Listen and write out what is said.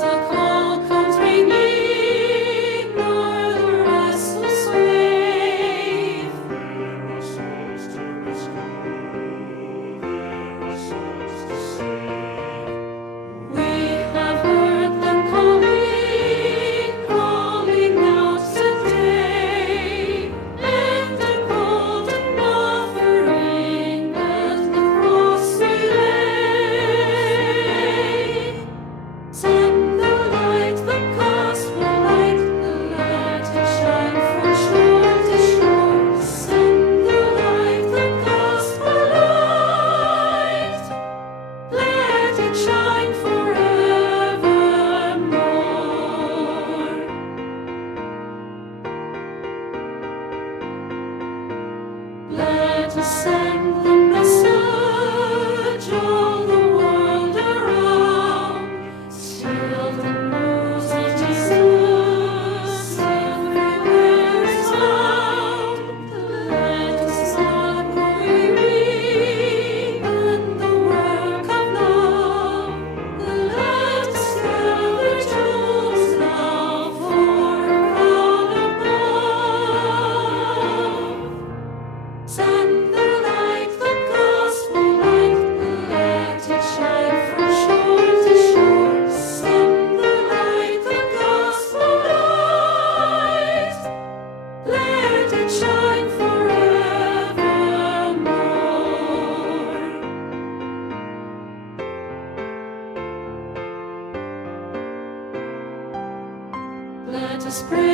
the call comes ringing o'er the restless wave. There are souls to rescue, there are souls to save. We have heard them calling out today, and the golden offering at the cross we lay. Send the light, the gospel light, let it shine from shore to shore. Send the light, the gospel light, let it shine forevermore. Let us send the message all the world around. Still the news of Jesus everywhere is found. Let us not grow weary in the work of love. Let us gather jewels now for a crown above. Send the light, the gospel light, let it shine from shore to shore. Send the light, the gospel light, let it shine forevermore. Let us pray.